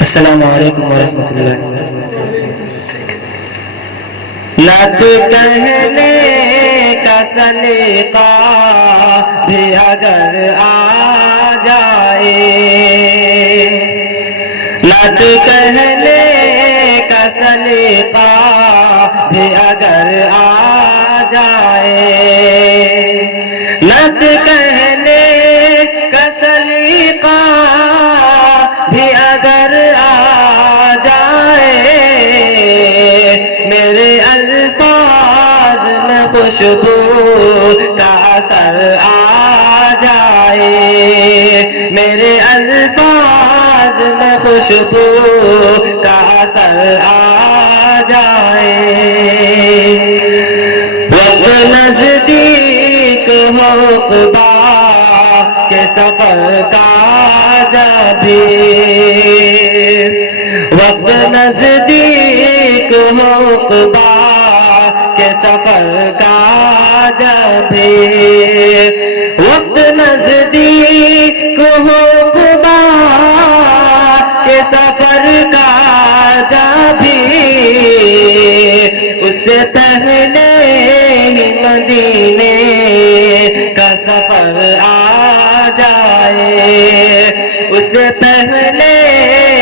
السلام علیکم ورحمۃ اللہ۔ نعت کہنے کا سلیقہ بھی اگر آ جائے، نعت کہنے کا سلیقہ بھی اگر آ جائے، نعت کہنے کا سلیقہ بھی اگر آ جائے، میرے الفاظ میں خوشبو کا اثر آ جائے، میرے الفاظ میں خوشبو کا اثر آ جائے، وقت نزدیک ہو عقبہ کے سفر کا جب بھی، وقت نزدیک ہو عقبہ کے سفر کا جب بھی، وقت نزدیک ہو عقبہ کے سفر کا جب بھی، اس سے پہلے ہی مدینے کا سفر آ جائے، اس سے پہلے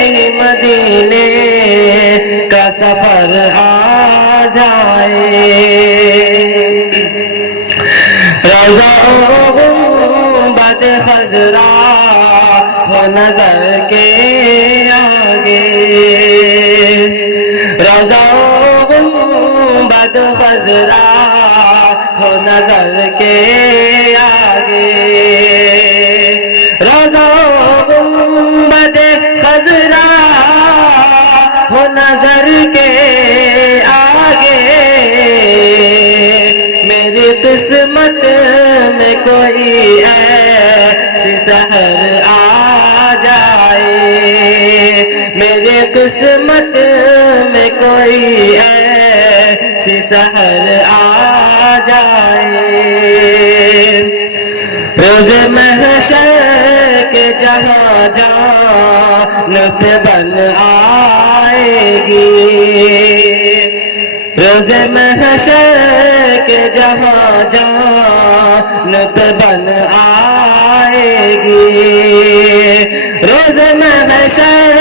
ہی مدینے کا سفر آ جائے، روضہ گنبد خضرا ہو نظر کے آگے، روضہ گنبد خضرا ہو نظر کے آگے، روضہ گنبد خضرا ہو نظر کے آگے، میری قسمت میں کوئی ایسی سحر آ جائے، میری قسمت میں کوئی ایسی سحر آ جائے، روز محشر کے جہاں جان پہ بن آئے گی، روز محشر کے جہاں جان پہ بن آئے گی، روز محشر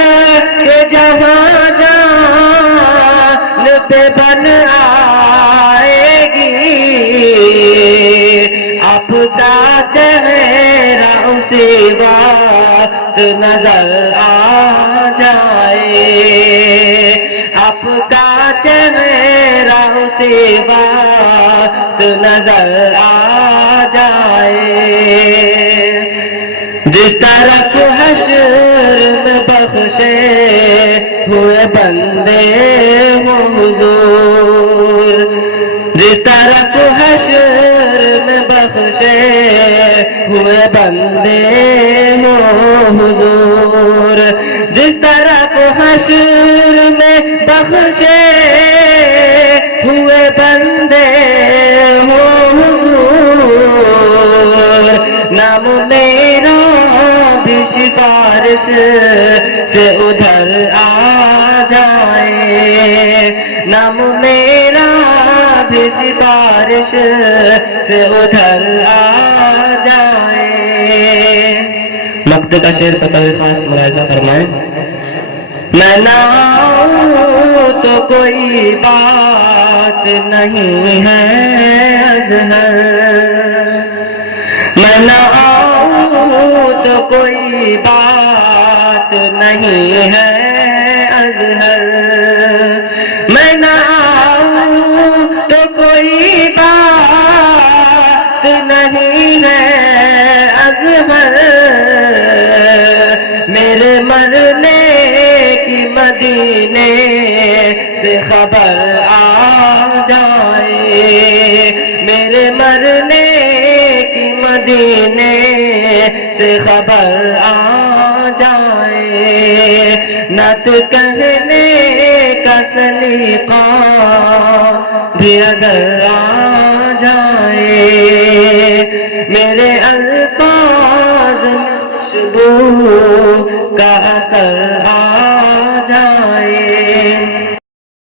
کے جہاں جان پہ بن آئے گی، آپ کا چہرہ اسی وقت نظر آ جائے، آپ کا چہرہ اسی وقت نظر آ جائے، جس طرف حشر میں بخشے ہوئے بندے ہوں حضور، جس طرف حشر میں بخشے ہوئے بندے ہوں حضور، جس طرف حشر میں بخشے ہوئے بندے ہوں حضور، نام میرا بھی سفارش سے ادھر آ جائے، نام میرا بھی سفارش سے ادھر آ جائے۔ مقطع کا شعر فتح خاص ملاحظہ فرمائیں۔ میں نہ آؤں تو کوئی بات نہیں ہے اظہر، میں نہ آؤں تو کوئی بات نہیں ہے اظہر، میں نہ آؤں تو کوئی بات نہیں ہے اظہر، میرے مرنے کی مدینے سے خبر آ جائے، میرے مرنے کی مدینے سے خبر آ جائے، نعت کہنے کا سلیقہ بھی اگر آ جائے، میرے الفاظ میں خوشبو کا اثر آ